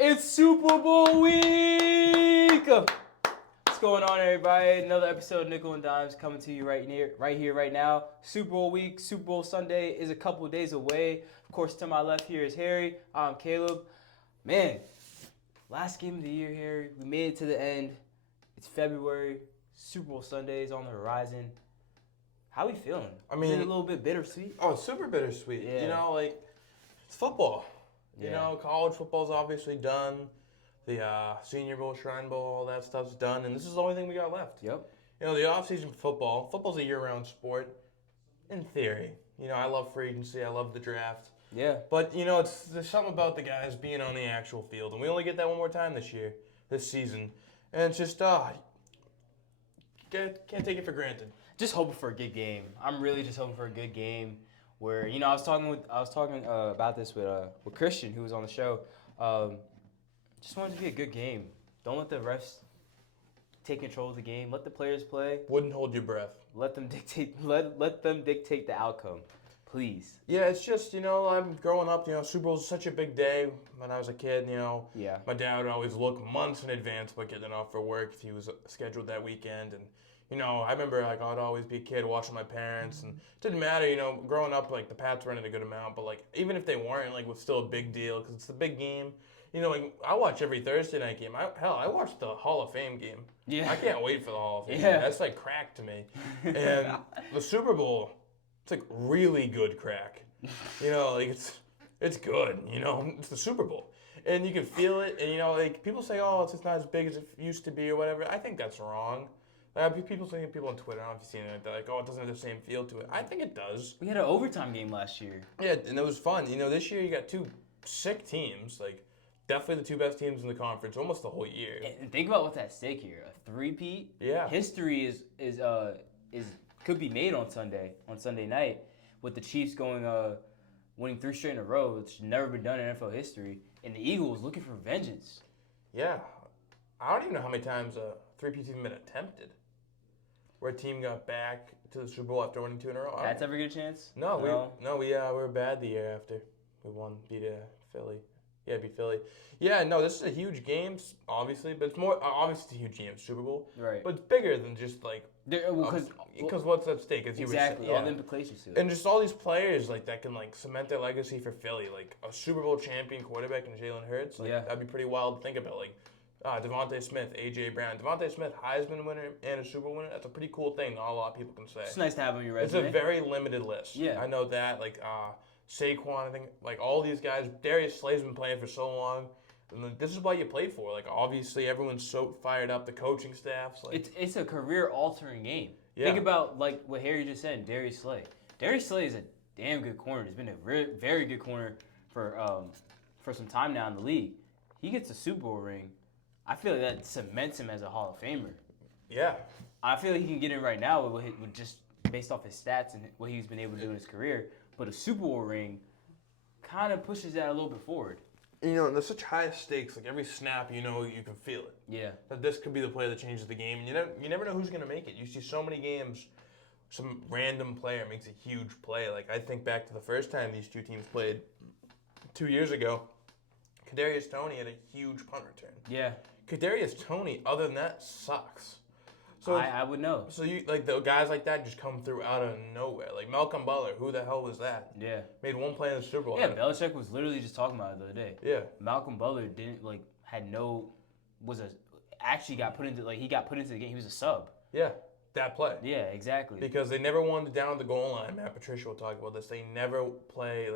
It's Super Bowl week! What's going on, everybody? Another episode of Nickel and Dimes coming to you right here, right now. Super Bowl week, Super Bowl Sunday is a couple of days away. Of course, to my left here is Harry. I'm Caleb. Man, last game of the year, Harry. We made it to the end. It's February. Super Bowl Sunday is on the horizon. How we feeling? Is it a little bit bittersweet? Oh, it's super bittersweet. Yeah. It's football. Yeah. College football's obviously done. The Senior Bowl, Shrine Bowl, all that stuff's done, and this is the only thing we got left. Yep. The off-season football's a year-round sport, in theory. I love free agency, I love the draft. Yeah. But, there's something about the guys being on the actual field, and we only get that one more time this season. And it's just, can't take it for granted. Just hoping for a good game. I'm really just hoping for a good game. Where I was talking about this with Christian, who was on the show. Just want it to be a good game. Don't let the refs take control of the game. Let the players play. Wouldn't hold your breath. Let them dictate. Let them dictate the outcome, please. Yeah, it's just I'm growing up. Super Bowl's such a big day. When I was a kid, Yeah. my dad would always look months in advance about getting off for work if he was scheduled that weekend. And I remember I'd always be a kid watching my parents, and it didn't matter. Growing up, the Pats were in a good amount, but even if they weren't, it was still a big deal because it's the big game. I watch every Thursday night game. I watched the Hall of Fame game. Yeah. I can't wait for the Hall of Fame Yeah. game. That's crack to me. And the Super Bowl, it's really good crack. It's good. It's the Super Bowl. And you can feel it. And, people say, oh, it's just not as big as it used to be or whatever. I think that's wrong. People on Twitter, I don't know if you've seen it, they're like, oh, it doesn't have the same feel to it. I think it does. We had an overtime game last year. Yeah, and it was fun. This year you got two sick teams, definitely the two best teams in the conference almost the whole year. And think about what's at stake here. A three-peat. Yeah. History is could be made on Sunday night, with the Chiefs winning 3 straight in a row, which has never been done in NFL history, and the Eagles looking for vengeance. Yeah. I don't even know how many times a three-peat team been attempted, where a team got back to the Super Bowl after winning 2 in a row. That's ever get a chance? No, we were bad the year after. We beat Philly. Yeah, beat Philly. Yeah, no, this is a huge game, obviously, but it's more obviously it's a huge game, Super Bowl. Right. But it's bigger than just because what's at stake, as you exactly, were saying. all the implications to it. And just all these players that can cement their legacy for Philly, a Super Bowl champion quarterback in Jalen Hurts. That'd be pretty wild to think about. Devontae Smith, A.J. Brown. Devontae Smith, Heisman winner and a Super Bowl winner. That's a pretty cool thing. Not a lot of people can say. It's nice to have on your resume. It's a very limited list. Yeah. I know that. Saquon, I think, all these guys. Darius Slay's been playing for so long. And this is what you play for. Obviously, everyone's so fired up. The coaching staffs. It's a career-altering game. Yeah. Think about, what Harry just said, Darius Slay. Darius Slay is a damn good corner. He's been a very good corner for some time now in the league. He gets a Super Bowl ring. I feel like that cements him as a Hall of Famer. Yeah. I feel like he can get in right now with just based off his stats and what he's been able to do in his career. But a Super Bowl ring kind of pushes that a little bit forward. And there's such high stakes. Every snap, you can feel it. Yeah. That this could be the play that changes the game. And you never know who's going to make it. You see so many games, some random player makes a huge play. I think back to the first time these two teams played 2 years ago. Kadarius Toney had a huge punt return. Yeah. Kadarius Toney, other than that, sucks. So I would know. So you the guys like that just come through out of nowhere. Malcolm Butler, who the hell was that? Yeah. Made one play in the Super Bowl. Yeah, Belichick was literally just talking about it the other day. Yeah. Malcolm Butler actually got put into the game. He was a sub. Yeah. That play. Yeah, exactly. Because they never wanted down at the goal line. Matt Patricia will talk about this. They never play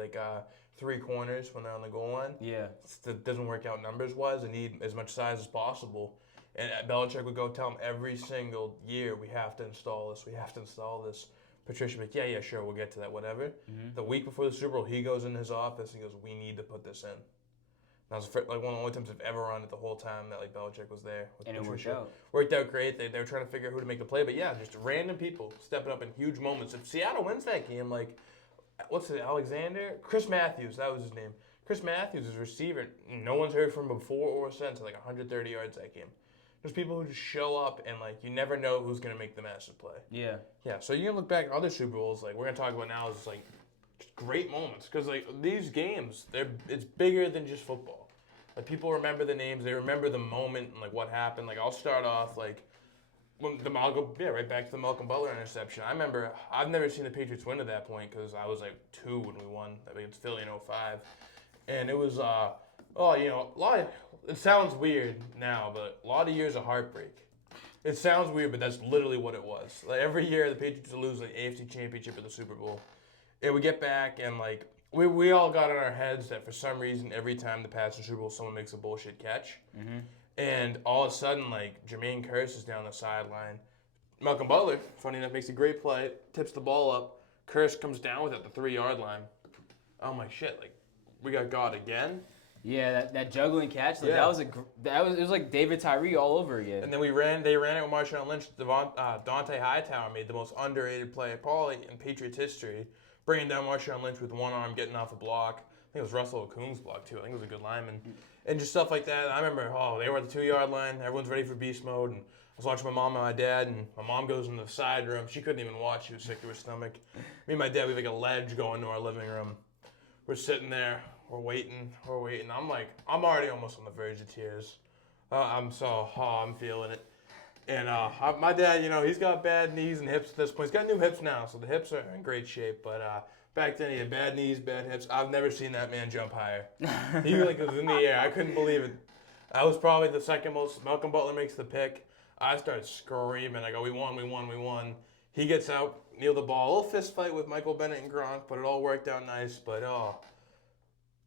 3 corners when they're on the goal line. Yeah. It doesn't work out numbers-wise. They need as much size as possible. And Belichick would go tell them every single year, we have to install this. We have to install this. Patricia would be like, yeah, sure, we'll get to that, whatever. Mm-hmm. The week before the Super Bowl, he goes in his office. He goes, we need to put this in. That was one of the only times I've ever run it the whole time that Belichick was there with and Patricia. It worked out. Worked out great. They were trying to figure out who to make the play. But yeah, just random people stepping up in huge moments. If Seattle wins that game, what's it, Alexander? Chris Matthews, that was his name. Chris Matthews is a receiver. No one's heard from before or since. 130 yards that game. There's people who just show up and you never know who's gonna make the massive play. Yeah. Yeah. So you can look back at other Super Bowls. We're gonna talk about now is just great moments because these games it's bigger than just football. Like people remember the names, they remember the moment and like what happened. Like I'll start off like when I'll go right back to the Malcolm Butler interception. I remember I've never seen the Patriots win at that point because I was like 2 when we won against Philly in '05, and it was a lot. It sounds weird now, but a lot of years of heartbreak. It sounds weird, but that's literally what it was. Like every year, the Patriots would lose the AFC Championship or the Super Bowl, and we get back and like we all got in our heads that for some reason every time the Pats in Super Bowl, someone makes a bullshit catch, and all of a sudden like Jermaine Kearse is down the sideline. Malcolm Butler, funny enough, makes a great play, tips the ball up. Kearse comes down with it at the 3-yard line. I'm like shit, like we got God again. Yeah, that juggling catch, like, it was like David Tyree all over again. And then they ran it with Marshawn Lynch. Dante Hightower made the most underrated play probably in Patriots history, bringing down Marshawn Lynch with one arm, getting off a block. I think it was Russell Okung's block too. I think it was a good lineman. And just stuff like that. I remember, they were at the 2-yard line. Everyone's ready for beast mode. And I was watching my mom and my dad, and my mom goes in the side room. She couldn't even watch. She was sick to her stomach. Me and my dad, we have like a ledge going to our living room. We're sitting there. We're waiting. I'm already almost on the verge of tears. I'm feeling it. And my dad, he's got bad knees and hips at this point. He's got new hips now, so the hips are in great shape. But back then he had bad knees, bad hips. I've never seen that man jump higher. He was in the air. I couldn't believe it. That was probably the second most. Malcolm Butler makes the pick. I started screaming. I go, we won. He gets out, kneel the ball. A little fist fight with Michael Bennett and Gronk, but it all worked out nice. But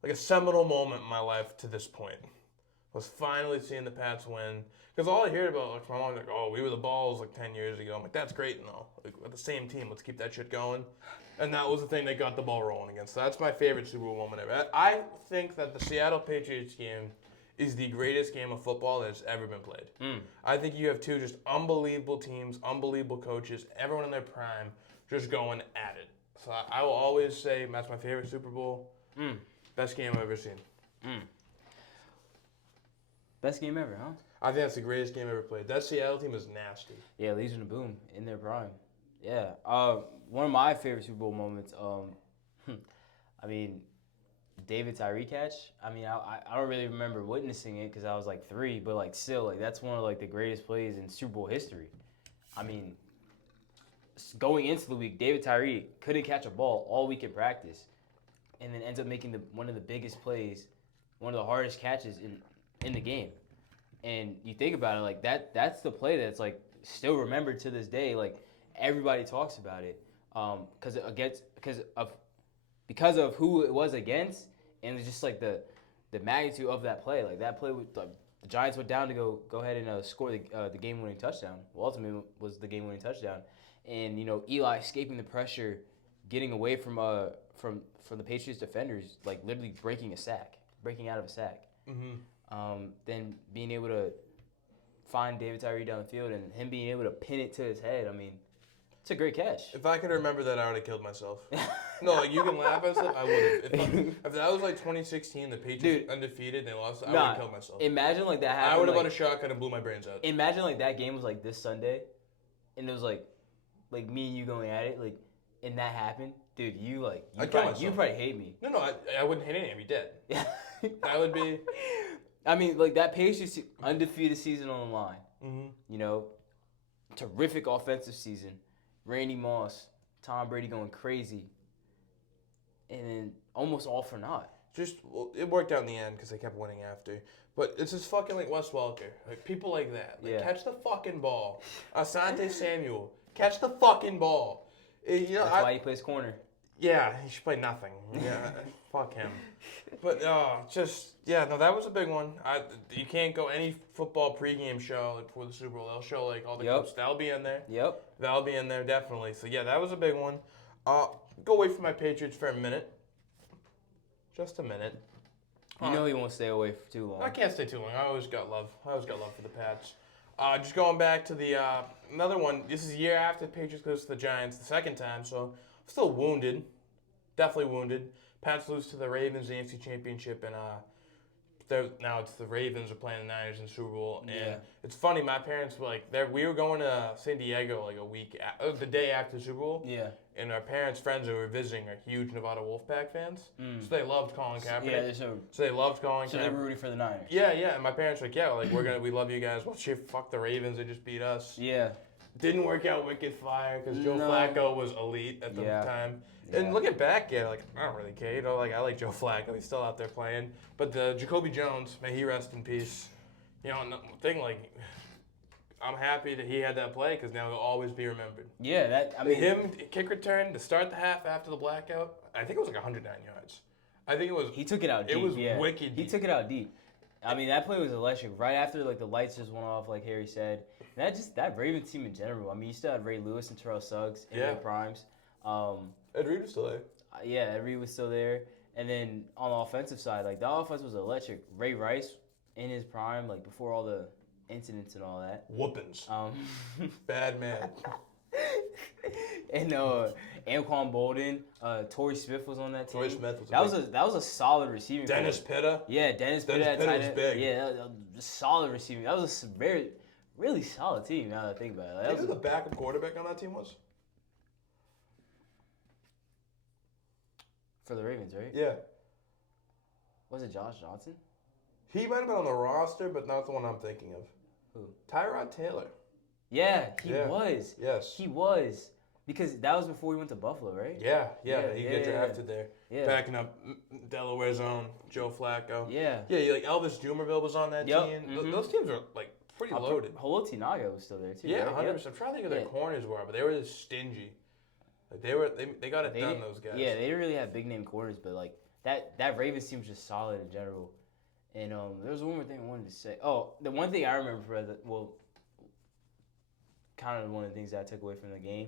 like a seminal moment in my life to this point was finally seeing the Pats win. Because all I hear about, like, my mom's like, we were the balls like 10 years ago. I'm like, that's great and all. Like, we're the same team. Let's keep that shit going. And that was the thing that got the ball rolling again. So that's my favorite Super Bowl moment ever. I think that the Seattle Patriots game is the greatest game of football that's ever been played. I think you have two just unbelievable teams, unbelievable coaches, everyone in their prime just going at it. So I will always say that's my favorite Super Bowl. Best game I've ever seen. Best game ever, huh? I think that's the greatest game ever played. That Seattle team is nasty. Yeah, Legion of Boom in their prime. Yeah. One of my favorite Super Bowl moments, I mean, David Tyree catch. I mean, I don't really remember witnessing it because I was like 3, but like still, like that's one of like the greatest plays in Super Bowl history. I mean, going into the week, David Tyree couldn't catch a ball all week in practice, and then ends up making one of the biggest plays, one of the hardest catches in the game. And you think about it, like that's the play that's like still remembered to this day. Like everybody talks about it, because of who it was against, and it's just like the magnitude of that play. Like that play, the Giants went down to go ahead and score the game-winning touchdown. Well, ultimately was the game-winning touchdown, and Eli escaping the pressure, getting away from the Patriots defenders, like literally breaking out of a sack. Then being able to find David Tyree down the field and him being able to pin it to his head. I mean, it's a great catch. If I could remember that, I would have killed myself. No, like you can laugh at it. I would have. If that was like 2016, the Patriots undefeated and they lost, I would have killed myself. Imagine like that happened. I would have bought a shotgun and blew my brains out. Imagine like that game was like this Sunday, and it was like me and you going at it, like, and that happened, dude. You probably hate me. No, I wouldn't hate anything. I'd be dead. Yeah, that would be. I mean, like that Patriots undefeated season on the line. Terrific offensive season. Randy Moss, Tom Brady going crazy, and then almost all for naught. It worked out in the end because they kept winning after. But it's just fucking like Wes Welker. Like people like that. Like catch the fucking ball. Asante Samuel, catch the fucking ball. That's why he plays corner. Yeah, he should play nothing. Yeah, fuck him. But that was a big one. You can't go any football pregame show like before the Super Bowl. They'll show like all the clips. That'll be in there. Yep. That'll be in there definitely. So yeah, that was a big one. Go away from my Patriots for a minute. Just a minute. You know he won't stay away for too long. I can't stay too long. I always got love for the Pats. Just going back to the another one. This is a year after the Patriots goes to the Giants the second time, so I'm still wounded. Definitely wounded. Pats lose to the Ravens, the AFC Championship in now it's the Ravens are playing the Niners in the Super Bowl, and Yeah. it's funny. My parents were like, we were going to San Diego like the day after the Super Bowl. Yeah. And our parents' friends who were visiting are huge Nevada Wolfpack fans, so they loved Colin Kaepernick. Yeah, so they loved Colin. So they were rooting for the Niners. Yeah, and my parents were like, yeah, like we love you guys. Well, shit, fuck the Ravens, they just beat us. Yeah. Didn't work out wicked fire because Joe Flacco was elite at the time. Yeah. And looking back, like I don't really care. Like I like Joe Flacco. He's still out there playing. But Jacoby Jones, may he rest in peace. I'm happy that he had that play because now he'll always be remembered. Yeah, him kick return to start the half after the blackout. I think it was like 109 yards. I think it was. He took it out deep. It was wicked. Deep. He took it out deep. I mean, that play was electric. Right after the lights just went off, like Harry said. And that Ravens team in general. I mean, you still had Ray Lewis and Terrell Suggs in their primes. Ed Reed was still there. Yeah, Ed Reed was still there. And then on the offensive side, the offense was electric. Ray Rice in his prime, before all the incidents and all that. Whoopings. Bad man. And Anquan Bolden, Torrey Smith was on that team. Torrey Smith was that was a solid receiving. Dennis Pitta. Yeah, Dennis Pitta was big. Yeah, solid receiving. That was a really solid team. Now that I think about it, Do you know who the backup quarterback on that team was? For the Ravens, right? Yeah. Was it Josh Johnson? He might have been on the roster, but not the one I'm thinking of. Who? Tyrod Taylor. Yeah, he was. Yes. He was. Because that was before he went to Buffalo, right? Yeah. He got drafted there. Yeah. Backing up Delaware's own Joe Flacco. Yeah. Yeah, like Elvis Dumerville was on that team. Mm-hmm. Those teams are pretty loaded. Haloti Naga was still there too. Yeah, right? 100%. I'm trying to think of their corners were, but they were just stingy. They got it done, those guys. Yeah, they didn't really have big name corners, but that Ravens team was just solid in general. And there was one more thing I wanted to say. Oh, the one thing I remember kind of one of the things that I took away from the game.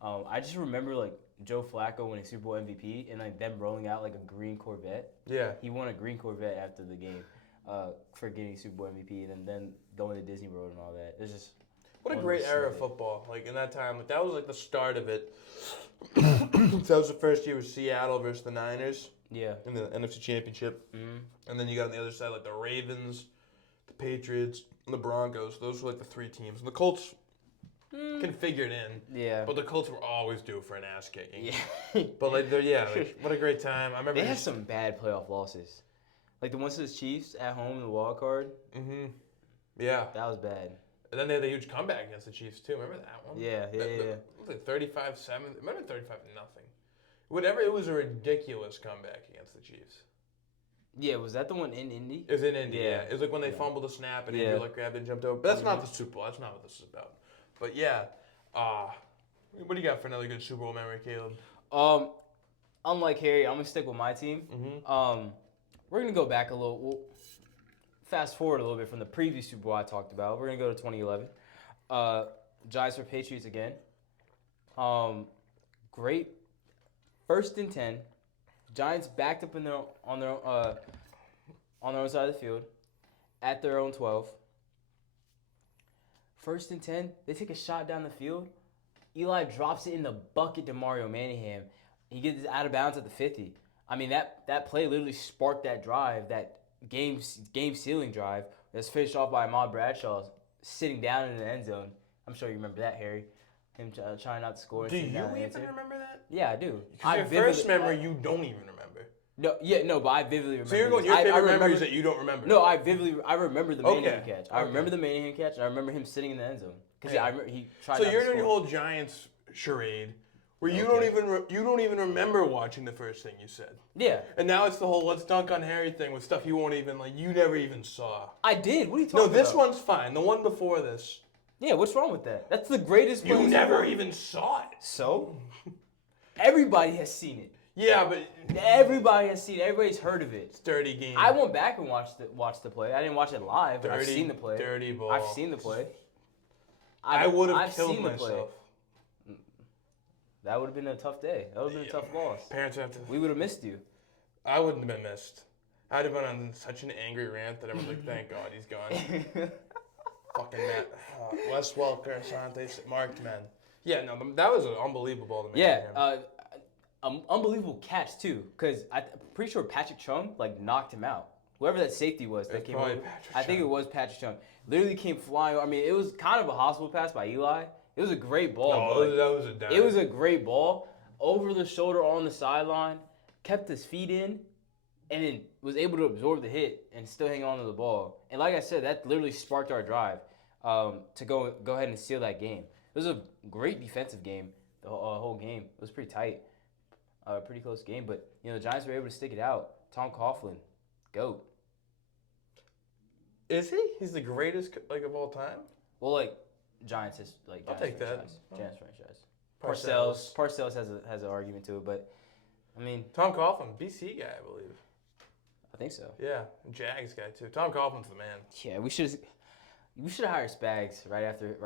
I just remember Joe Flacco winning Super Bowl MVP and them rolling out a green Corvette. Yeah. He won a green Corvette after the game for getting Super Bowl MVP and then going to Disney World and all that. It's just what a great era of football. In that time, that was the start of it. That was the first year with Seattle versus the Niners. Yeah. In the NFC Championship. Mm-hmm. And then you got on the other side the Ravens, the Patriots, and the Broncos. Those were the three teams. And the Colts can figure it in. Yeah. But the Colts were always due for an ass kicking. Yeah. But what a great time. I remember they had some bad playoff losses. The ones to the Chiefs at home in the wild card. Mm-hmm. Yeah. That was bad. And then they had a huge comeback against the Chiefs too. Remember that one? Yeah. It was 35-7. It might have been 35-0. Whatever, it was a ridiculous comeback against the Chiefs. Yeah, was that the one in Indy? It was in Indy, yeah. It was when they fumbled the snap and Andrew Luck grabbed it and jumped over. But that's not the Super Bowl. That's not what this is about. But yeah, what do you got for another good Super Bowl memory, Caleb? Unlike Harry, I'm going to stick with my team. Mm-hmm. We're going to go back a little. We'll fast forward a little bit from the previous Super Bowl I talked about. We're going to go to 2011. Giants for Patriots again. Great. 1st and 10. Giants backed up on their own side of the field at their own 12. 1st and 10. They take a shot down the field. Eli drops it in the bucket to Mario Manningham. He gets out of bounds at the 50. I mean, that play literally sparked that drive, that game-sealing drive that's finished off by Ahmad Bradshaw sitting down in the end zone. I'm sure you remember that, Harry. Him trying not to score. Do you even remember that? Yeah, I do. Your first memory, you don't even remember. No, but I vividly remember. So your favorite memory is that you don't remember? No, I remember the Manningham catch. I remember the Manningham catch, and I remember him sitting in the end zone. Because I remember he tried. So you're doing your whole Giants charade, where you don't even remember watching the first thing you said. Yeah. And now it's the whole let's dunk on Harry thing with stuff you won't even you never even saw. I did. What are you talking about? No, this one's fine. The one before this. Yeah, what's wrong with that? That's the greatest play. You never even saw it. So? Everybody has seen it. Yeah, but everybody has seen it. Everybody's heard of it. It's dirty game. I went back and watched the play. I didn't watch it live, but I've seen the play. Dirty ball. I've seen the play. I would have killed myself. That would have been a tough day. That would have been a tough loss. Parents have to. We would have missed you. I wouldn't have been missed. I'd have been on such an angry rant that everyone's thank God he's gone. Fucking Matt. Wes Welker, Asante, marked men. Yeah, no, that was unbelievable to me. Yeah, unbelievable catch too, because I'm pretty sure Patrick Chung knocked him out. whoever that safety was that It's came probably over. Patrick I think it Chung. was Patrick Chung. Literally came flying. I mean, it was kind of a hospital pass by Eli. It was a great ball. No, that was a dive. It was a great ball. Over the shoulder on the sideline, kept his feet in, and then was able to absorb the hit and still hang on to the ball. And like I said, that literally sparked our drive to go ahead and seal that game. It was a great defensive game, the whole game. It was pretty tight, pretty close game. But the Giants were able to stick it out. Tom Coughlin, GOAT. Is he? He's the greatest of all time. Well, Giants is I'll Giants take franchise. that. Giants franchise. Parcells. Parcells has an argument to it, but I mean, Tom Coughlin, BC guy, I believe. I think so. Yeah, Jags guy too. Tom Coughlin's the man. Yeah, we should have hired Spags right after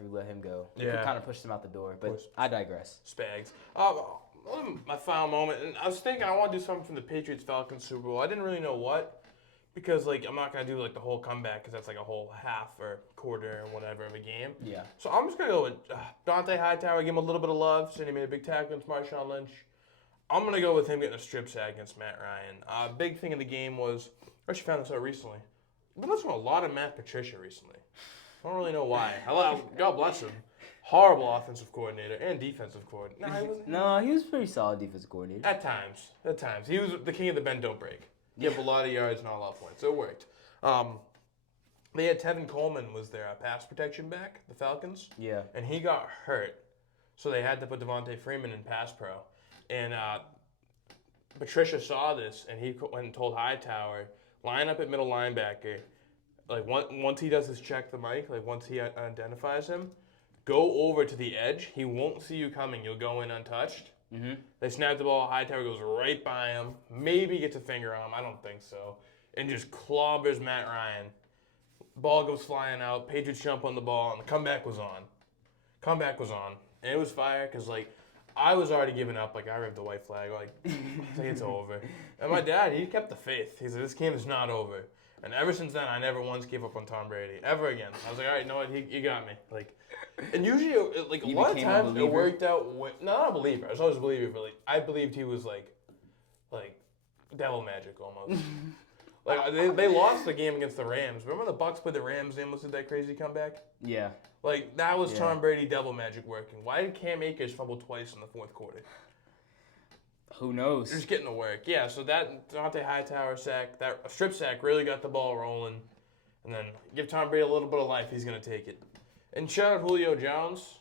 we let him go. We Yeah. kind of pushed him out the door, but I digress. Spags. My final moment, and I was thinking I want to do something from the Patriots-Falcons Super Bowl. I didn't really know what, because I'm not gonna do the whole comeback because that's a whole half or quarter or whatever of a game. Yeah. So I'm just gonna go with Dante Hightower. Give him a little bit of love. Since he made a big tackle against Marshawn Lynch. I'm gonna go with him getting a strip sack against Matt Ryan. Big thing in the game was I actually found this out recently. I've been listening to a lot of Matt Patricia recently. I don't really know why. God bless him. Horrible offensive coordinator and defensive coordinator. No, he wasn't. No, he was pretty solid defensive coordinator. At times. He was the king of the bend don't break. He had a lot of yards and not a lot of points. So it worked. They had Tevin Coleman was their pass protection back, the Falcons. Yeah. And he got hurt. So they had to put Devontae Freeman in pass pro. And Patricia saw this, and he went and told Hightower, line up at middle linebacker. Once he does his check the mic, once he identifies him, go over to the edge. He won't see you coming. You'll go in untouched. Mm-hmm. They snap the ball. Hightower goes right by him. Maybe gets a finger on him. I don't think so. And just clobbers Matt Ryan. Ball goes flying out. Patriots jump on the ball, and the comeback was on. And it was fire because, I was already giving up. I read the white flag. It's over. And my dad, he kept the faith. He said, this game is not over. And ever since then, I never once gave up on Tom Brady. Ever again. I was like, all right, you know what? You got me. And usually, a lot of times it worked out. Not a believer. I was always a believer, but I believed he was like devil magic almost. They lost the game against the Rams. Remember the Bucs played the Rams and almost did that crazy comeback? Yeah. That was Tom Brady devil magic working. Why did Cam Akers fumble twice in the fourth quarter? Who knows? Just getting to work. Yeah, so that Dante Hightower sack, that strip sack really got the ball rolling. And then give Tom Brady a little bit of life, he's going to take it. And shout out Julio Jones,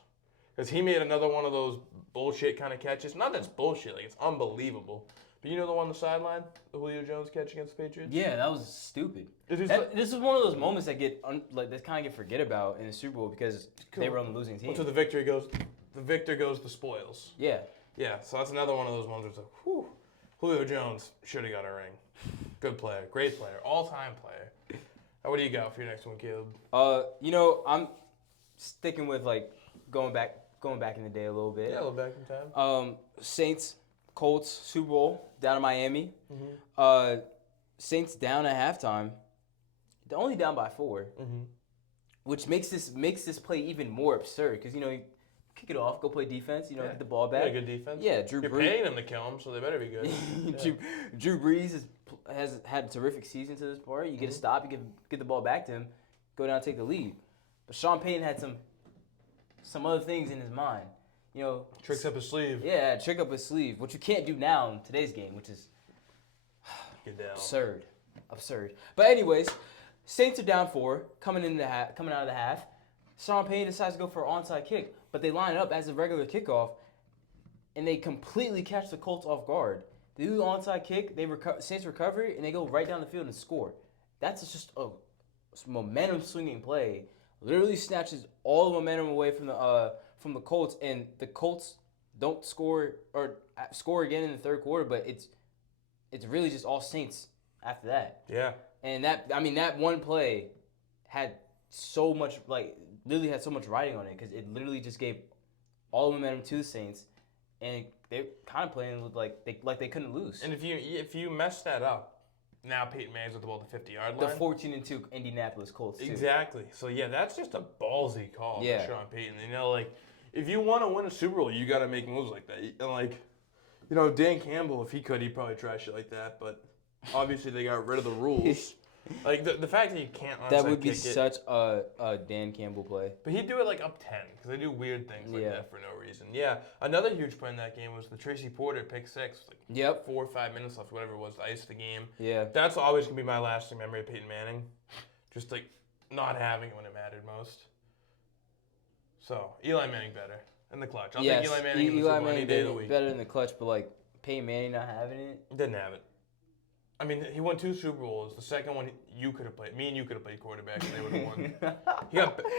because he made another one of those bullshit kind of catches. Not that's bullshit, it's unbelievable. But you know the one on the sideline, the Julio Jones catch against the Patriots? Yeah, that was stupid. This is one of those moments that that kind of get forget about in the Super Bowl because they were on the losing team. Well, so the victor goes the spoils. Yeah. Yeah, so that's another one of those ones where it's whew, Julio Jones should have got a ring. Good player, great player, all-time player. What do you got for your next one, Caleb? I'm sticking with going back in the day a little bit. Yeah, a little back in time. Saints, Colts, Super Bowl down in Miami. Mm-hmm. Saints down at halftime. They're only down by 4, which makes this play even more absurd because you kick it off, go play defense, get the ball back. Yeah, good defense. Yeah, Drew Brees. You're paying them to kill them, so they better be good. Yeah. Drew Brees has had a terrific season to this point. You get a stop, you get the ball back to him, go down and take the lead. But Sean Payton had some other things in his mind. Tricks up his sleeve. Yeah, trick up his sleeve, which you can't do now in today's game, which is absurd. But anyways, Saints are down 4, coming out of the half. Sean Payton decides to go for an onside kick, but they line up as a regular kickoff, and they completely catch the Colts off guard. They do the onside kick, Saints recover, and they go right down the field and score. That's just a momentum swinging play. Literally snatches all the momentum away from the Colts, and the Colts don't score or score again in the third quarter, but it's really just all Saints after that. Yeah. And that one play had so much literally had so much riding on it because it literally just gave all the momentum to the Saints, and they kind of playing like they couldn't lose. And if you mess that up, now Peyton Manning's with the ball at the 50-yard line. The 14-2 Indianapolis Colts too. Exactly. So yeah, that's just a ballsy call for Sean Payton. If you want to win a Super Bowl, you got to make moves like that. And Dan Campbell, if he could, he'd probably try shit like that. But Obviously, they got rid of the rules. Like, the fact that you can't onside That would be kick it. such a Dan Campbell play. But he'd do it like up 10 because they do weird things like Yeah. that for no reason. Yeah, another huge play in that game was the Tracy Porter pick six. Like Yep. 4 or 5 minutes left, whatever it was, to ice the game. Yeah. That's always going to be my lasting memory of Peyton Manning. Just like not having it when it mattered most. So, Eli Manning better in the clutch. I'll take Eli Manning in the Super Bowl any day of the week. Better in the clutch, but like Peyton Manning not having it. Didn't have it. I mean, he won 2 Super Bowls. The second one, you could have played. Me and you could have played quarterback, and they would have won.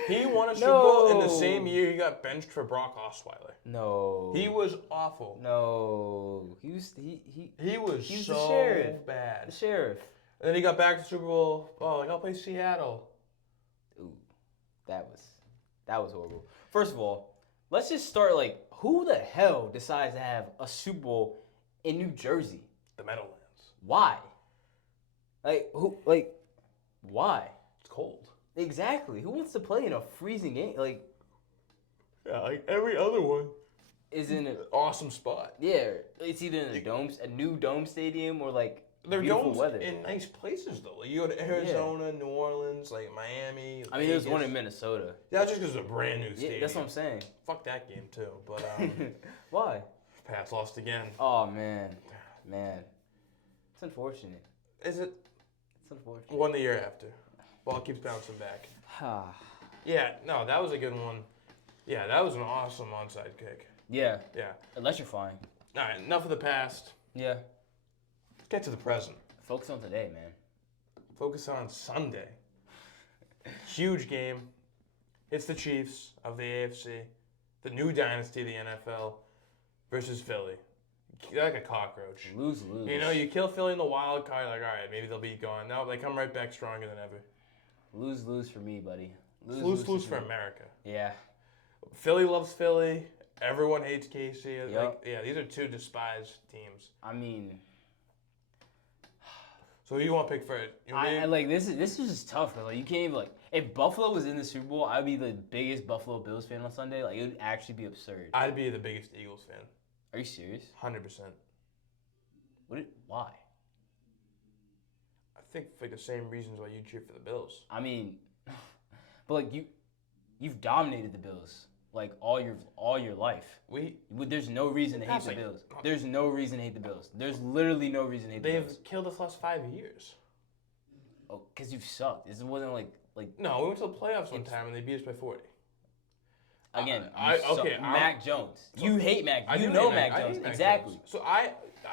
He won a Super Bowl in the same year he got benched for Brock Osweiler. No. He was awful. No. He was so the sheriff. bad. The sheriff. And then he got back to Super Bowl. Oh, like I'll play Seattle. Ooh, that was horrible. First of all, let's just start like, who the hell decides to have a Super Bowl in New Jersey? The Meadowlands. Why? Why? It's cold. Exactly. Who wants to play in a freezing game? Like, yeah, like every other one. Is in an awesome spot. Yeah, it's either in a new dome stadium, or like they're beautiful domes weather. in nice places though. Like you go to Arizona, New Orleans, like Miami. I mean, there's one in Minnesota. Yeah, just because it's a brand new stadium. Yeah, that's what I'm saying. Fuck that game too. But why? Pats lost again. Oh man, it's unfortunate. Is it? It's unfortunate. Won the year after. Ball keeps bouncing back. Yeah, no, that was a good one. Yeah, that was an awesome onside kick. Yeah. Yeah. Electrifying. All right, enough of the past. Yeah. Let's get to the present. Focus on today, man. Focus on Sunday. Huge game. It's the Chiefs of the AFC, the new dynasty of the NFL, versus Philly. They're like a cockroach. Lose. You know, you kill Philly in the wild card, like, all right, maybe they'll be gone. No, they come right back stronger than ever. Lose for me, buddy. Lose for America. Yeah. Philly loves Philly. Everyone hates Casey. Yep. Like, yeah, these are two despised teams. I mean, so who do you want to pick first? I like this is just tough. Like you can't even like, if Buffalo was in the Super Bowl, I'd be the biggest Buffalo Bills fan on Sunday. Like it would actually be absurd. I'd be the biggest Eagles fan. Are you serious? 100%. Why? I think for the same reasons why you cheer for the Bills. I mean, but like you've dominated the Bills like all your life. There's no reason to hate the Bills. There's no reason to hate the Bills. There's literally no reason to hate the Bills. They've killed us the last 5 years. Oh, because you've sucked. This wasn't like. No, we went to the playoffs one time and they beat us by 40. Again, okay, Mac Jones. You hate Mac. I You do know hate Mac Jones. Exactly. So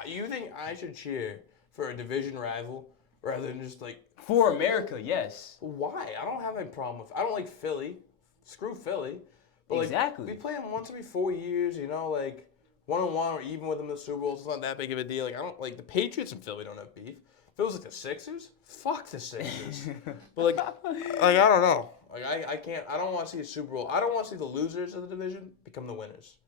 you think I should cheer for a division rival rather than just like for America? Yes. Why? I don't have any problem with. I don't like Philly. Screw Philly. But like, exactly. We play them once every 4 years. You know, like 1-1 or even with them in the Super Bowl. It's not that big of a deal. Like I don't like the Patriots and Philly don't have beef. If it was like the Sixers, fuck the Sixers. But like I don't know. Like I can't. I don't want to see a Super Bowl. I don't want to see the losers of the division become the winners.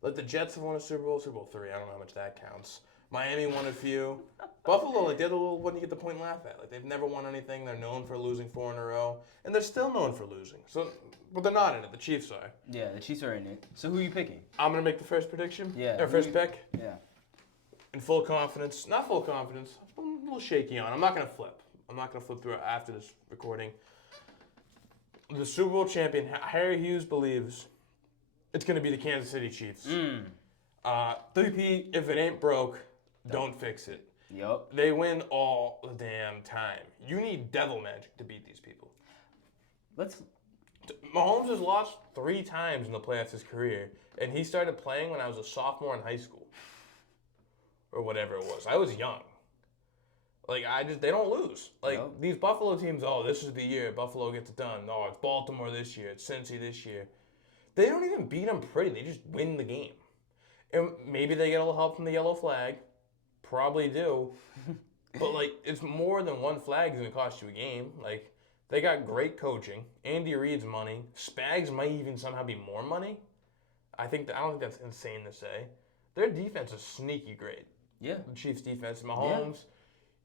Like the Jets have won a Super Bowl 3. I don't know how much that counts. Miami won a few. Buffalo, like they're the little one you get the point and laugh at. Like they've never won anything. They're known for losing 4 in a row, and they're still known for losing. So, but they're not in it. The Chiefs are. Yeah, the Chiefs are in it. So who are you picking? I'm gonna make the first prediction. Yeah. Or first pick. Yeah. In full confidence. Not full confidence. I'm a little shaky on. I'm not gonna flip. I'm not gonna flip through it after this recording. The Super Bowl champion, Harry Hughes, believes it's going to be the Kansas City Chiefs. Three-peat, if it ain't broke, don't fix it. Yup. They win all the damn time. You need devil magic to beat these people. Mahomes has lost 3 times in the playoffs of his career, and he started playing when I was a sophomore in high school. Or whatever it was. I was young. Like, they don't lose. Like, these Buffalo teams, this is the year Buffalo gets it done. Oh, it's Baltimore this year. It's Cincy this year. They don't even beat them pretty. They just win the game. And maybe they get a little help from the yellow flag. Probably do. But, like, it's more than one flag is going to cost you a game. Like, they got great coaching. Andy Reid's money. Spags might even somehow be more money. I don't think that's insane to say. Their defense is sneaky great. Yeah. The Chiefs' defense. Mahomes... Yeah.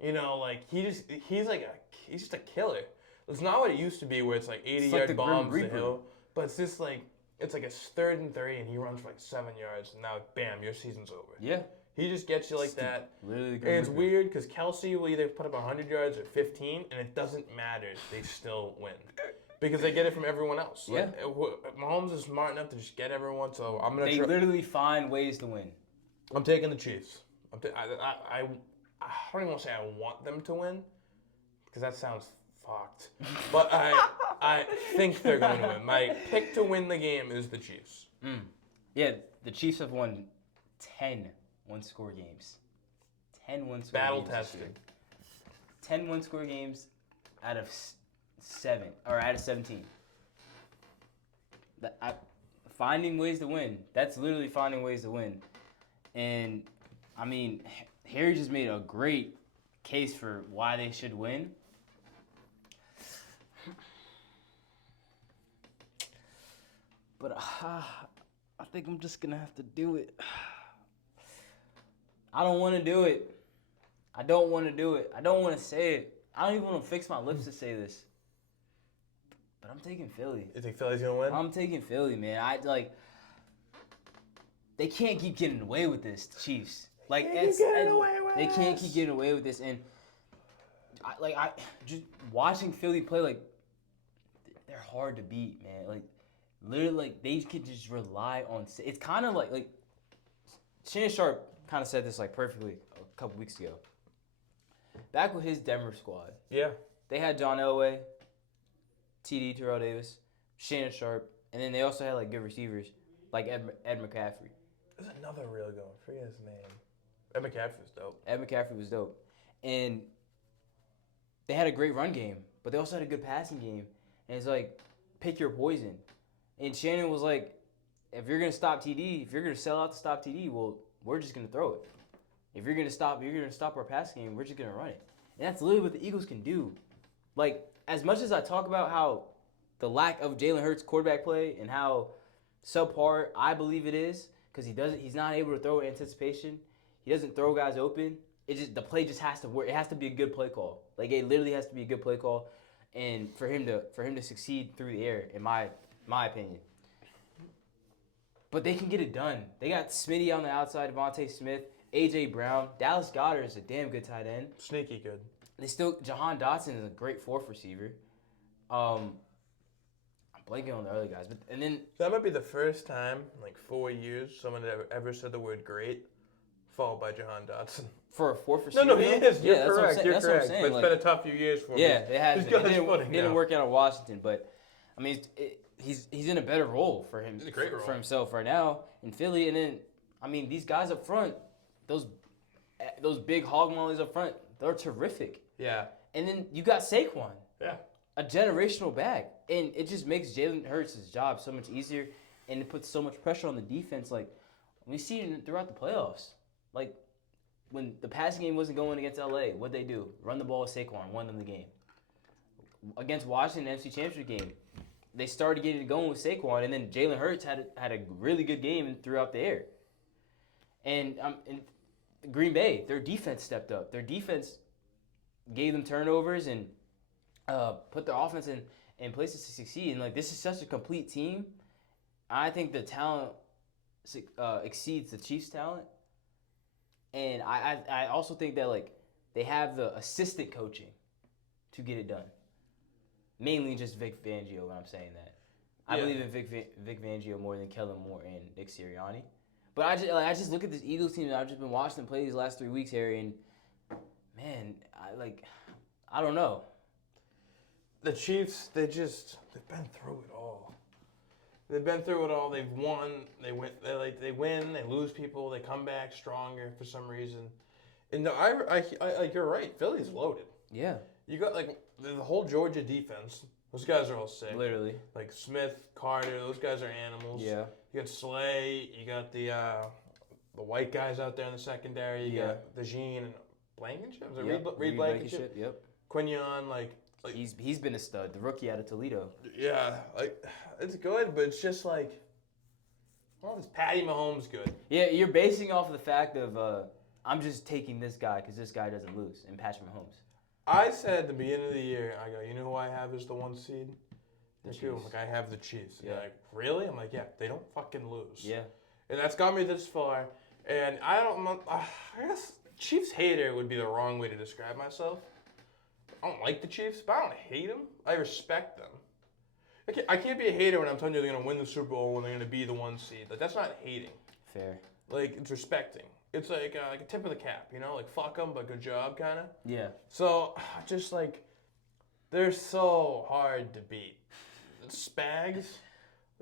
You know, like, he's just a killer. It's not what it used to be where it's like 80-yard bombs the hill. But it's just like, it's like a 3rd and 3 and he runs for like 7 yards and now, bam, your season's over. Yeah. He just gets you like that. Literally. And it's weird because Kelsey will either put up 100 yards or 15, and it doesn't matter. They still win. Because they get it from everyone else. Yeah. Like, Mahomes is smart enough to just get everyone, so I'm going to They literally find ways to win. I'm taking the Chiefs. I don't even want to say I want them to win, because that sounds fucked. But I think they're going to win. My pick to win the game is the Chiefs. Yeah, the Chiefs have won 10 one-score games. 10 one-score games. Battle tested. 10 one-score games out of 17. Finding ways to win. That's literally finding ways to win. And, I mean, Harry just made a great case for why they should win. But I think I'm just going to have to do it. I don't want to do it. I don't want to say it. I don't even want to fix my lips to say this. But I'm taking Philly. You think Philly's going to win? I'm taking Philly, man. They can't keep getting away with this, the Chiefs. They can't keep getting away with this. And I just watching Philly play, they're hard to beat, man. Literally, they could just rely on. It's kind of like Shannon Sharp kind of said this perfectly a couple weeks ago. Back with his Denver squad, Yeah. they had John Elway, TD, Terrell Davis, Shannon Sharp, and then they also had good receivers like Ed McCaffrey. There's another real good one. I forget his name. Ed McCaffrey was dope. Ed McCaffrey was dope. And they had a great run game, but they also had a good passing game. And it's pick your poison. And Shannon was like, if you're going to stop TD, if you're going to sell out to stop TD, well, we're just going to throw it. If you're going to stop our passing game, we're just going to run it. And that's literally what the Eagles can do. As much as I talk about how the lack of Jalen Hurts quarterback play and how subpar I believe it is, because he's not able to throw in anticipation. He doesn't throw guys open. The play just has to work. It has to be a good play call. It literally has to be a good play call, and for him to succeed through the air, in my opinion. But they can get it done. They got Smitty on the outside, Devontae Smith, A.J. Brown. Dallas Goedert is a damn good tight end. Sneaky good. Jahan Dotson is a great fourth receiver. I'm blanking on the other guys, That might be the first time in 4 years someone ever said the word "great," followed by Jahan Dotson. For a fourth receiver. No, he is. You're correct. That's what I'm saying. But it's been a tough few years for him. Yeah, it has. It didn't work out in Washington, but I mean, he's in a better role for him. It's a great role for himself right now in Philly, and then I mean these guys up front, those big hog mollies up front, they're terrific. Yeah. And then you got Saquon. Yeah. A generational back, and it just makes Jalen Hurts' job so much easier, and it puts so much pressure on the defense. We see it throughout the playoffs. When the passing game wasn't going against LA, what'd they do? Run the ball with Saquon, won them the game. Against Washington, NFC Championship game, they started getting it going with Saquon, and then Jalen Hurts had a really good game throughout the air. And in Green Bay, their defense stepped up. Their defense gave them turnovers and put their offense in places to succeed. And this is such a complete team. I think the talent exceeds the Chiefs' talent. And I also think that they have the assistant coaching to get it done. Mainly just Vic Fangio when I'm saying that. I believe in Vic Fangio more than Kellen Moore and Nick Sirianni. But I just look at this Eagles team and I've just been watching them play these last 3 weeks, Harry, and man, I don't know. The Chiefs, they've been through it all. They've been through it all. They've won. They win. They win. They lose people. They come back stronger for some reason. And no, you're right. Philly's loaded. Yeah. You got the whole Georgia defense. Those guys are all sick. Literally. Smith, Carter. Those guys are animals. Yeah. You got Slay. You got the white guys out there in the secondary. You got DeJean and Blankenship. Is it Reed Blankenship? Yep. Quinion, he's been a stud. The rookie out of Toledo. Yeah, it's good, but it's just is Patty Mahomes good? Yeah, you're basing off of the fact of I'm just taking this guy because this guy doesn't lose, and Patrick Mahomes. I said at the beginning of the year, I go, you know who I have as the 1 seed? I'm I have the Chiefs. Yeah. You're like, really? I'm like, yeah, they don't fucking lose. Yeah. And that's got me this far. And I don't know. I guess Chiefs hater would be the wrong way to describe myself. I don't like the Chiefs, but I don't hate them. I respect them. I can't be a hater when I'm telling you they're gonna win the Super Bowl when they're gonna be the 1 seed. Like that's not hating. Fair. Like it's respecting. It's like a tip of the cap, you know, like fuck them, but good job, kind of. Yeah. So just like they're so hard to beat. Spags,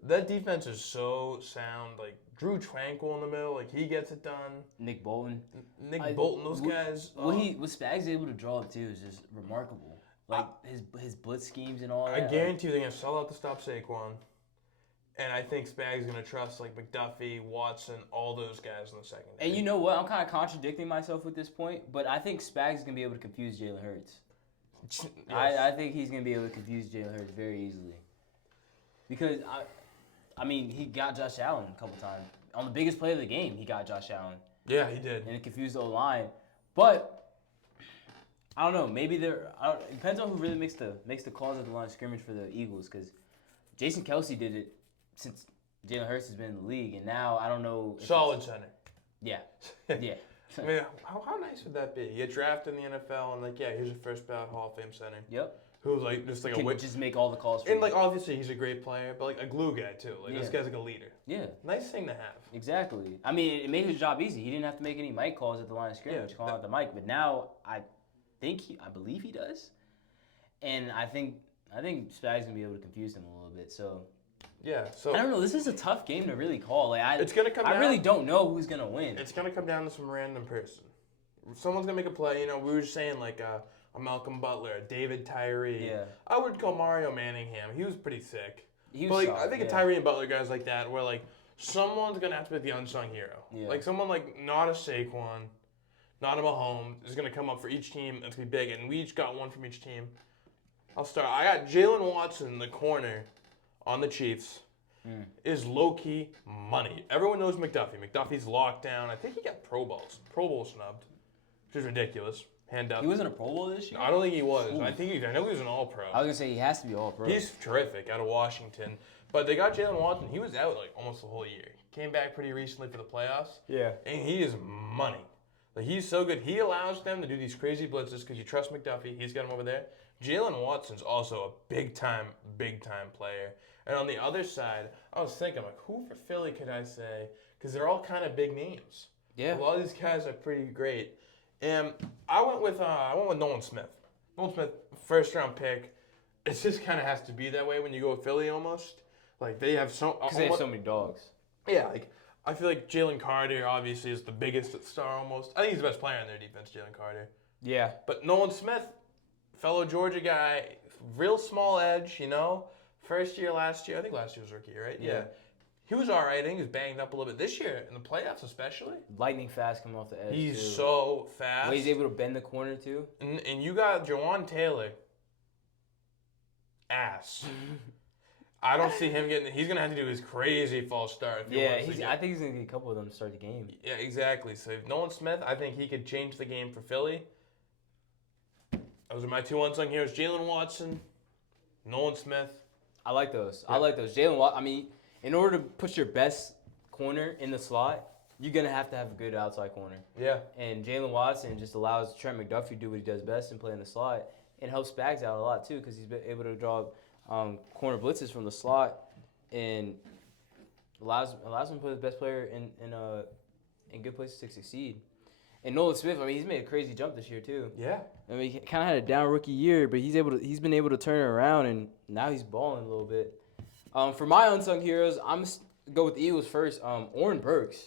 that defense is so sound. Like Drew Tranquil in the middle, like he gets it done. Nick Bolton. Bolton, those guys. What Spags able to draw up too is just remarkable. Like his blitz schemes and all that. I guarantee you they're gonna sell out to stop Saquon. And I think Spags gonna trust like McDuffie, Watson, all those guys in the second. And you know what? I'm kind of contradicting myself with this point, but I think Spags is gonna be able to confuse Jalen Hurts. Yes. I think he's gonna be able to confuse Jalen Hurts very easily. Because I mean, he got Josh Allen a couple times on the biggest play of the game. He got Josh Allen. Yeah, he did. And it confused the O-line, but I don't know. Maybe it depends on who really makes the calls at the line of scrimmage for the Eagles. Because Jason Kelsey did it since Jalen Hurts has been in the league, and now I don't know. Solid center. Yeah, yeah. I mean, how nice would that be? You get drafted in the NFL, and like, yeah, here's your first ballot Hall of Fame center. Yep. Who's like just like Can just make all the calls. For and you. like obviously he's a great player, but like a glue guy too. Like this guy's like a leader. Yeah. Nice thing to have. Exactly. I mean, it made his job easy. He didn't have to make any mic calls at the line of scrimmage, calling out the mic. But now I believe he does, and I think Spags gonna be able to confuse him a little bit. So. Yeah, so I don't know. This is a tough game to really call. Like it's gonna come. I really don't know who's gonna win. It's gonna come down to some random person. Someone's gonna make a play. You know, we were just saying like a Malcolm Butler, a David Tyree. Yeah. I would call Mario Manningham. He was pretty sick. He was but like, solid, I think a Tyree and Butler guys like that, where like someone's gonna have to be the unsung hero. Yeah. Like someone like not a Saquon, not a Mahomes is gonna come up for each team. It's gonna be big, and we each got one from each team. I'll start. I got Jalen Watson, the corner, on the Chiefs. Is low-key money. Everyone knows McDuffie. McDuffie's locked down. I think he got Pro Bowl snubbed, which is ridiculous. Hand up. He wasn't a Pro Bowl this year? I don't think he was. Ooh. I know he was an All-Pro. I was going to say he has to be All-Pro. He's terrific out of Washington. But they got Jalen Watson. He was out like almost the whole year. He came back pretty recently for the playoffs. Yeah. And he is money. Like he's so good. He allows them to do these crazy blitzes because you trust McDuffie. He's got him over there. Jalen Watson's also a big time player. And on the other side, I was thinking, like, who for Philly could I say? Because they're all kind of big names. Yeah. A lot of these guys are pretty great. And I went with Nolan Smith. Nolan Smith, first round pick. It just kind of has to be that way when you go with Philly almost. Like they have so because they have so many dogs. Yeah, like I feel like Jalen Carter obviously is the biggest star almost. I think he's the best player in their defense, Jalen Carter. Yeah. But Nolan Smith, fellow Georgia guy, real small edge, you know. First year last year. I think last year was rookie year, right? Yeah. He was all right. I think he was banged up a little bit this year in the playoffs, especially. Lightning fast coming off the edge. He's too. so fast. Well, he's able to bend the corner too. And you got Jawan Taylor. Ass. I don't see him getting. He's gonna have to do his crazy false start. If he wants to I think he's gonna get a couple of them to start the game. Yeah, exactly. So if Nolan Smith, I think he could change the game for Philly. Those are my two unsung heroes: Jalen Watson, Nolan Smith. I like those. Yeah. I like those. Jalen Watson. I mean, in order to put your best corner in the slot, you're gonna have to have a good outside corner. Yeah. And Jalen Watson just allows Trent McDuffie to do what he does best and play in the slot, and helps Spags out a lot too because he's been able to draw corner blitzes from the slot and allows him to put his best player in good places to succeed. And Nolan Smith, I mean, he's made a crazy jump this year too. Yeah. I mean, he kind of had a down rookie year, but he's been able to turn it around, and now he's balling a little bit. For my unsung heroes, I'm gonna go with the Eagles first. Oren Burks,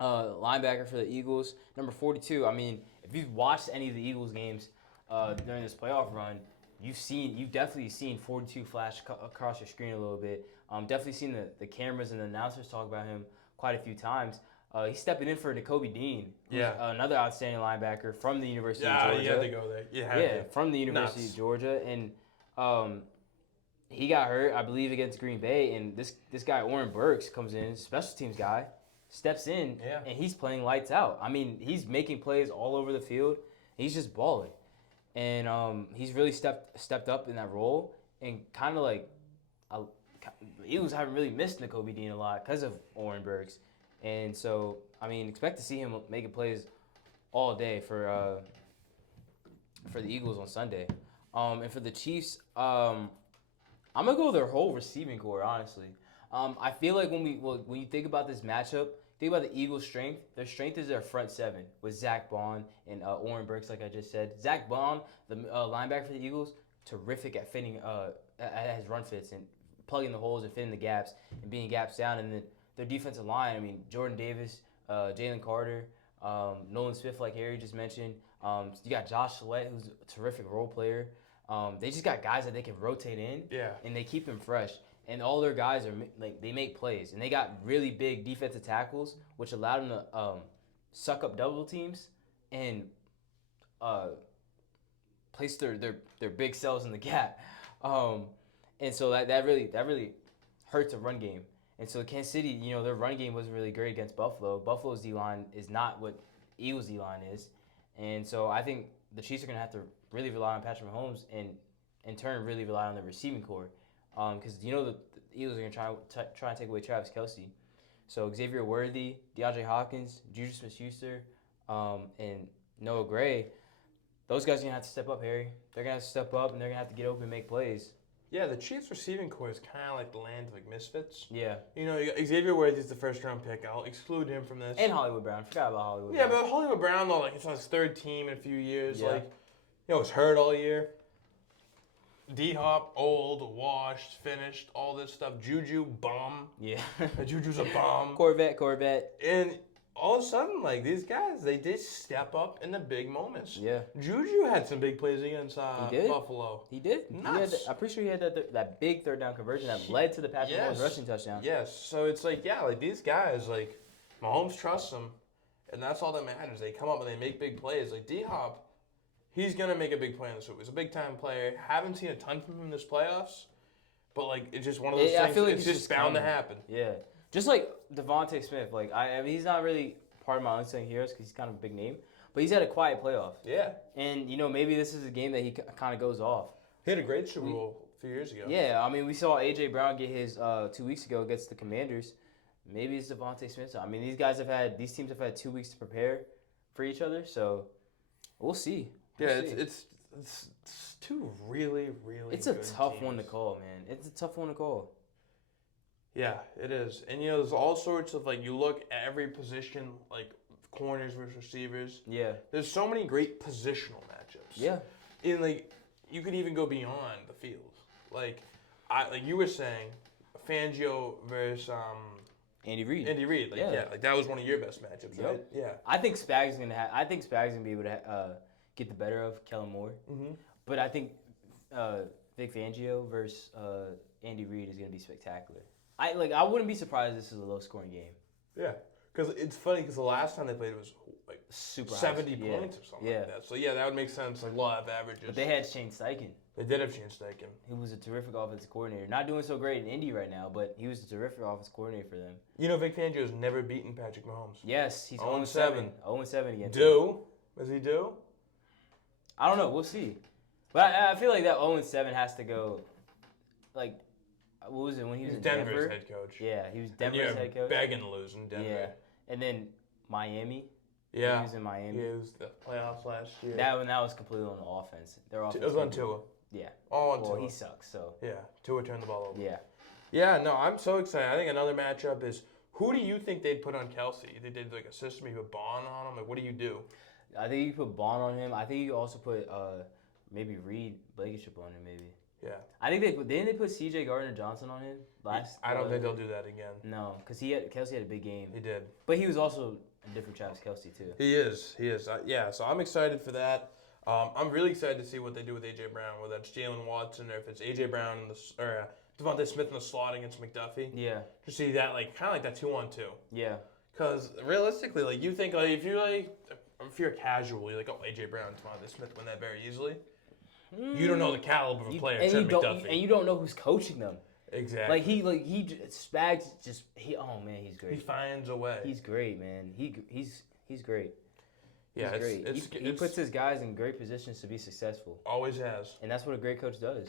linebacker for the Eagles, number 42. I mean, if you've watched any of the Eagles games during this playoff run, you've definitely seen 42 flash across your screen a little bit. Definitely seen the cameras and the announcers talk about him quite a few times. He's stepping in for Nakobe Dean, another outstanding linebacker from the University of Georgia. Yeah, you had to go there. From the University of Georgia, and he got hurt, I believe, against Green Bay, and this guy Oren Burks comes in, special teams guy, steps in, and he's playing lights out. I mean, he's making plays all over the field. He's just balling, and he's really stepped up in that role, and kind of like the Eagles haven't really missed Nakobe Dean a lot because of Oren Burks. And so I mean, expect to see him making plays all day for the Eagles on Sunday. And for the Chiefs, I'm gonna go with their whole receiving core. Honestly, I feel like when you think about this matchup, think about the Eagles' strength. Their strength is their front seven with Zach Bond and Oren Burks, like I just said. Zach Bond, the linebacker for the Eagles, terrific at fitting at his run fits and plugging the holes and fitting the gaps and being gaps down. And then their defensive line, I mean, Jordan Davis, Jalen Carter, Nolan Smith, like Harry just mentioned. You got Josh Sweat, who's a terrific role player. They just got guys that they can rotate in, and they keep them fresh. And all their guys are like they make plays, and they got really big defensive tackles, which allowed them to suck up double teams and place their big cells in the gap. And so that really hurts a run game. And so Kansas City, their run game wasn't really great against Buffalo. Buffalo's D-line is not what Eagles' D-line is. And so I think the Chiefs are going to have to really rely on Patrick Mahomes and in turn really rely on the receiving core. Because the Eagles are going to try and take away Travis Kelce. So Xavier Worthy, DeAndre Hopkins, Juju Smith-Schuster, and Noah Gray, those guys are going to have to step up, Harry. They're going to have to step up, and they're going to have to get open and make plays. Yeah, the Chiefs receiving core is kind of like the land of like misfits. Yeah. Xavier Worthy's the first round pick. I'll exclude him from this. And Hollywood Brown. Forgot about Hollywood Brown. Brown. But Hollywood Brown, though, it's on his third team in a few years. Yeah. Was hurt all year. D-Hop, old, washed, finished, all this stuff. Juju, bum. Yeah. Juju's a bum. Corvette. And all of a sudden, these guys, they did step up in the big moments. Yeah. Juju had some big plays against Buffalo. He did. Nuts. I'm pretty sure he had that big third down conversion that led to the Patrick Mahomes rushing touchdown. Yes. So it's these guys, Mahomes trusts them, and that's all that matters. They come up and they make big plays. Like D-Hop, he's going to make a big play in this week. He's a big-time player. Haven't seen a ton from him this playoffs, but, it's just one of those things. I feel like it's just bound to happen. Yeah. Just like Devontae Smith. I mean, he's not really part of my unsung heroes because he's kind of a big name, but he's had a quiet playoff. Yeah. And, maybe this is a game that he kind of goes off. He had a great Super Bowl a few years ago. Yeah. I mean, we saw A.J. Brown get his 2 weeks ago against the Commanders. Maybe it's Devontae Smith. I mean, these teams have had 2 weeks to prepare for each other, so we'll see. It's two really, really It's a good tough teams. one to call, man. It's a tough one to call. Yeah, it is. And, there's all sorts of, you look at every position, corners versus receivers. Yeah. There's so many great positional matchups. Yeah. And, you could even go beyond the field. Like you were saying, Fangio versus Andy Reid. That was one of your best matchups, right? Yeah. I think Spags gonna be able to get the better of Kellen Moore. Mm-hmm. But I think Vic Fangio versus Andy Reid is gonna be spectacular. I wouldn't be surprised if this is a low scoring game. Yeah. Because it's funny because the last time they played it was super 70 high. points or something like that. So that would make sense. Law of averages. But they had Shane Steichen. They did have Shane Steichen. He was a terrific offensive coordinator. Not doing so great in Indy right now, but he was a terrific offensive coordinator for them. Vic Fangio has never beaten Patrick Mahomes. Yes, he's 0-7. 0-7 against him. Does he do? I don't know. We'll see. But I feel like that 0-7 has to go, what was it when he was in Denver's Denver? head coach. Yeah, he was Denver's head coach. Begging to lose in Denver. Yeah, and then Miami. Yeah, he was in Miami. He was the playoffs last year. That was completely on the offense. Their offense. It was on Tua. Yeah. All on Tua. Well, he sucks. So. Yeah, Tua turned the ball over. Yeah. Yeah, no, I'm so excited. I think another matchup is who do you think they'd put on Kelce? They did a system. You put Bond on him. What do you do? I think you put Bond on him. I think you also put maybe Reed Blankenship on him. Maybe. Yeah. I think didn't they put C.J. Gardner-Johnson on him last? I don't think they'll do that again. No, because Kelce had a big game. He did. But he was also a different Travis Kelce too. He is. So I'm excited for that. I'm really excited to see what they do with A.J. Brown, whether that's Jalen Watson or if it's A.J. Brown or Devontae Smith in the slot against McDuffie. Yeah. To see that, kind of like that 2-on-2. Yeah. Because realistically, you think if you're casual, you're like, oh, A.J. Brown and Devontae Smith win that very easily. You don't know the caliber of a player, Trent McDuffie. And you don't know who's coaching them. Exactly. Spags oh man, he's great. He finds a way. He's great, man. He's great. Yeah, he's great. He puts his guys in great positions to be successful. Always has. And that's what a great coach does.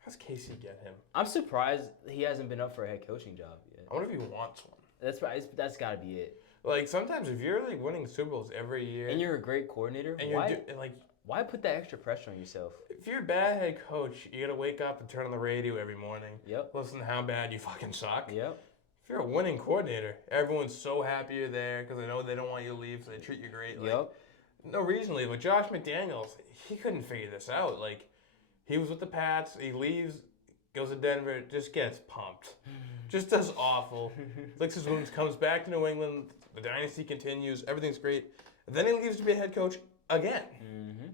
How's Casey get him? I'm surprised he hasn't been up for a head coaching job yet. I wonder if he wants one. That's got to be it. Like sometimes if you're like winning Super Bowls every year, And you're a great coordinator. and Why put that extra pressure on yourself? if you're a bad head coach, you gotta wake up and turn on the radio every morning. Yep. Listen to how bad you fucking suck. Yep. If you're a winning coordinator, everyone's so happy you're there because they know they don't want you to leave, so they treat you great. Like, Yep. no reason to leave. Like Josh McDaniels, he couldn't figure this out. Like he was with the Pats, he leaves, goes to Denver, just gets pumped. Just does awful. Licks his wounds, comes back to New England, the dynasty continues, everything's great. And then he leaves to be a head coach again. Mm-hmm.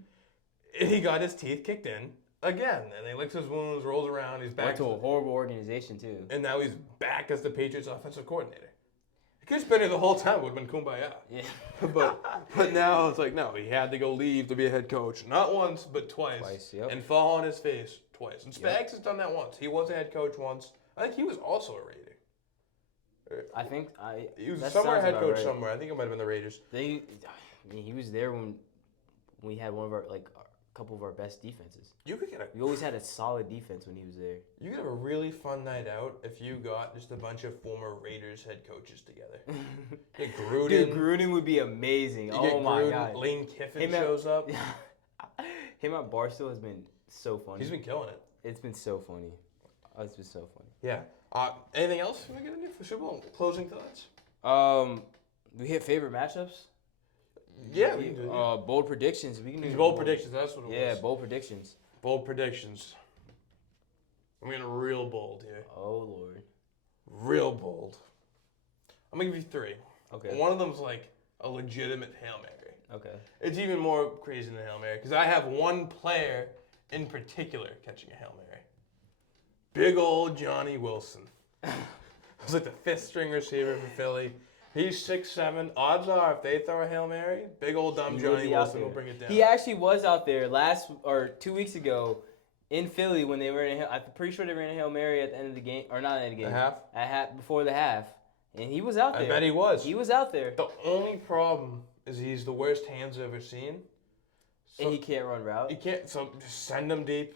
And he got his teeth kicked in again. And he licks his wounds, rolls around, he's back. Went to a horrible organization, too. And now he's back as the Patriots offensive coordinator. He could have been there the whole time, would have been kumbaya. Yeah. But now it's like, no, he had to go leave to be a head coach. Not once, but twice. Twice, yep. And fall on his face twice. And Spags has done that once. He was a head coach once. I think he was also a Raider. He was somewhere head coach somewhere. I think it might have been the Raiders. He was there when we had one of our, like, a couple of our best defenses. We always had a solid defense when he was there. You could have a really fun night out if you got just a bunch of former Raiders head coaches together. Get Gruden. Dude, Gruden would be amazing. Oh my God. Lane Kiffin shows up. Him at Barstool has been so funny. He's been killing it. It's been so funny. It's been so funny. Yeah. Anything else you want to get into for Super Bowl? Closing thoughts? We hit favorite matchups. Yeah, we can do it. Bold predictions. We can do bold predictions. That's what it was. Yeah, bold predictions. Bold predictions. I'm getting real bold here. Oh Lord. Real bold. I'm gonna give you 3. Okay. One of them's like a legitimate Hail Mary. Okay. It's even more crazy than a Hail Mary because I have one player in particular catching a Hail Mary. Big old Johnny Wilson. He's like the 5th string receiver for Philly. He's 6'7". Odds are, if they throw a Hail Mary, big old dumb Johnny Wilson will bring it down. He actually was out there 2 weeks ago in Philly when they were in I'm pretty sure they ran a Hail Mary at the end of the game, or not at the end of the game. At half? Before the half. And he was out there. I bet he was. He was out there. The only problem is he's the worst hands I've ever seen. So And he can't run route. He can't, so just send him deep.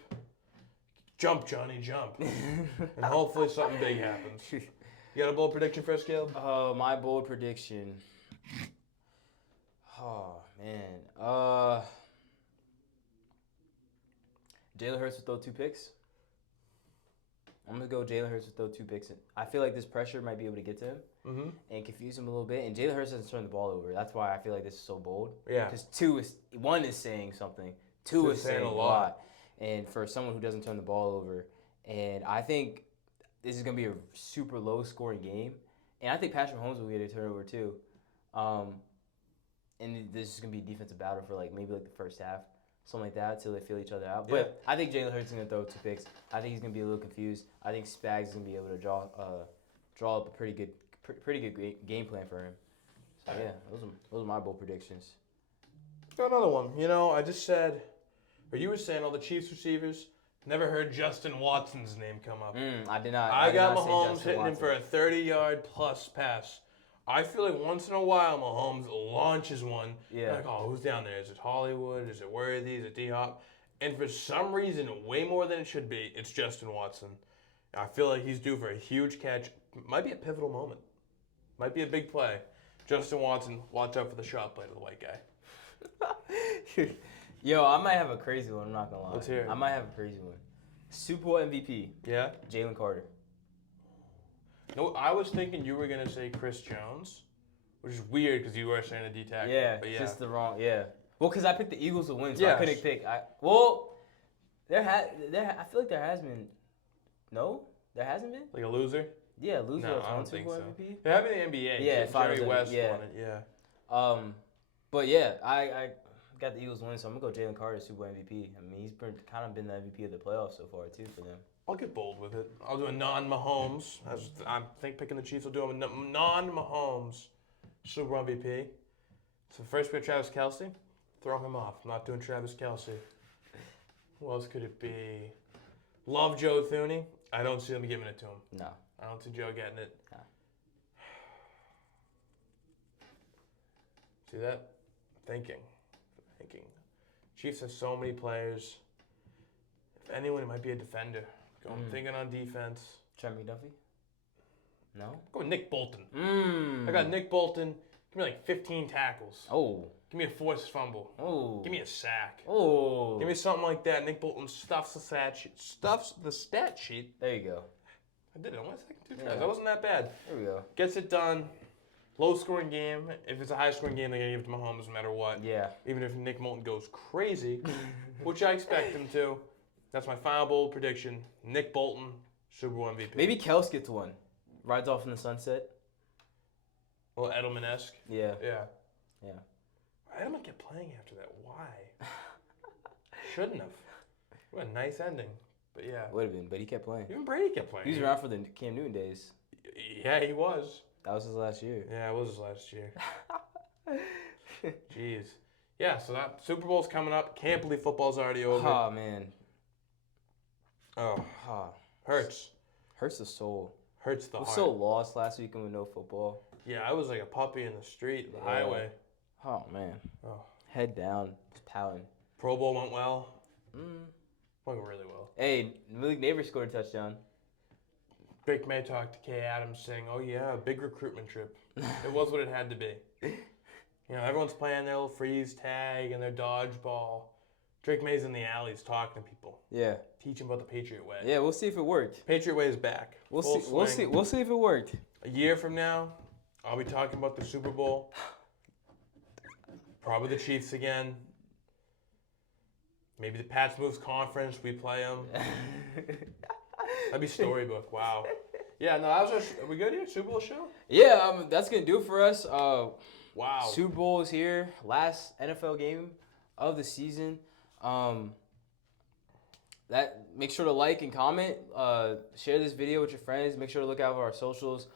Jump, Johnny, jump. And hopefully something big happens. You got a bold prediction for us, Caleb? My bold prediction. Oh, man. Jalen Hurts will throw 2 picks. I'm going to go Jalen Hurts will throw 2 picks. I feel like this pressure might be able to get to him and confuse him a little bit. And Jalen Hurts doesn't turn the ball over. That's why I feel like this is so bold. Yeah. Because 1 is saying something. 2 is saying a lot. And for someone who doesn't turn the ball over. And I think this is going to be a super low-scoring game. And I think Patrick Mahomes will get a turnover, too. And this is going to be a defensive battle for, maybe the first half, something like that, until they feel each other out. Yeah. But I think Jalen Hurts is going to throw 2 picks. I think he's going to be a little confused. I think Spags is going to be able to draw up a pretty good game plan for him. So, yeah, those are my bold predictions. Got another one. I just said, or you were saying all the Chiefs receivers, never heard Justin Watson's name come up. I did not. I got Mahomes hitting him for a 30-yard plus pass. I feel like once in a while Mahomes launches one. Yeah. Like, oh, who's down there? Is it Hollywood? Is it Worthy? Is it D-Hop? And for some reason, way more than it should be, it's Justin Watson. I feel like he's due for a huge catch. Might be a pivotal moment. Might be a big play. Justin Watson, watch out for the shot play to the white guy. Yo, I might have a crazy one. I'm not going to lie. Let's hear it. I might have a crazy one. Super Bowl MVP. Yeah? Jalen Carter. No, I was thinking you were going to say Chris Jones, which is weird because you were saying a D-tackle. Yeah, but just the wrong, Well, because I picked the Eagles to win, so Yes. I couldn't pick. I feel like there has been. No? There hasn't been? Like a loser? Yeah, loser No, that's I won don't Super think Bowl so. MVP. They have it in the NBA. Yeah, Jerry West won it, yeah. But yeah, I got the Eagles win, so I'm going to go Jalen Carter, Super Bowl MVP. I mean, he's kind of been the MVP of the playoffs so far, too, for them. I'll get bold with it. I'll do a non-Mahomes. I think picking the Chiefs will do a non-Mahomes Super Bowl MVP. So first we have Travis Kelce. Throw him off. I'm not doing Travis Kelce. Who else could it be? Love Joe Thuney. I don't see them giving it to him. No. I don't see Joe getting it. No. See that? Thinking. Chiefs have so many players. If anyone, it might be a defender. I'm thinking on defense. Trent McDuffie? No? Go with Nick Bolton. Mm. I got Nick Bolton. Give me like 15 tackles. Oh. Give me a forced fumble. Oh. Give me a sack. Oh. Give me something like that. Nick Bolton stuffs the stat sheet. There you go. I did it on my second 2 tries. Yeah. That wasn't that bad. There we go. Gets it done. Low scoring game. If it's a high scoring game, they're going to give it to Mahomes no matter what. Yeah. Even if Nick Bolton goes crazy, which I expect him to. That's my final bold prediction. Nick Bolton, Super Bowl MVP. Maybe Kels gets one. Rides off in the sunset. A little Edelman-esque. Yeah. Yeah. Yeah. Edelman kept playing after that. Why? Shouldn't have. What a nice ending. But yeah. Would have been, but he kept playing. Even Brady kept playing. He was around for the Cam Newton days. Yeah, he was. That was his last year. Yeah, it was his last year. Jeez. Yeah, so that Super Bowl's coming up. Can't believe football's already over. Oh, man. Oh, Oh. hurts. Hurts the soul. Hurts the I was heart. so lost last weekend with no football. Yeah, I was like a puppy in the street, the Yeah. highway. Oh, man. Oh. Head down. Just pouting. Pro Bowl went well. Mm. Went really well. Hey, Malik Neighbors scored a touchdown. Drake May talked to Kay Adams saying, "Oh yeah, a big recruitment trip." It was what it had to be. You know, everyone's playing their little freeze tag and their dodgeball. Drake May's in the alleys talking to people, Yeah. teaching about the Patriot Way. Yeah, we'll see if it worked. Patriot Way is back. We'll Full see. We'll swing. see. We'll see if it worked. A year from now, I'll be talking about the Super Bowl. Probably the Chiefs again. Maybe the Pats moves conference. We play them. That'd be storybook. Wow. Yeah, no, that was are we good here? Super Bowl show? Yeah, that's gonna do it for us. Wow. Super Bowl is here. Last NFL game of the season. That make sure to like and comment. Share this video with your friends. Make sure to look out for our socials.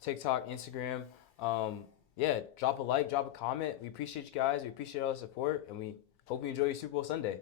TikTok, Instagram. Yeah, drop a like, drop a comment. We appreciate you guys. We appreciate all the support, and we hope you enjoy your Super Bowl Sunday.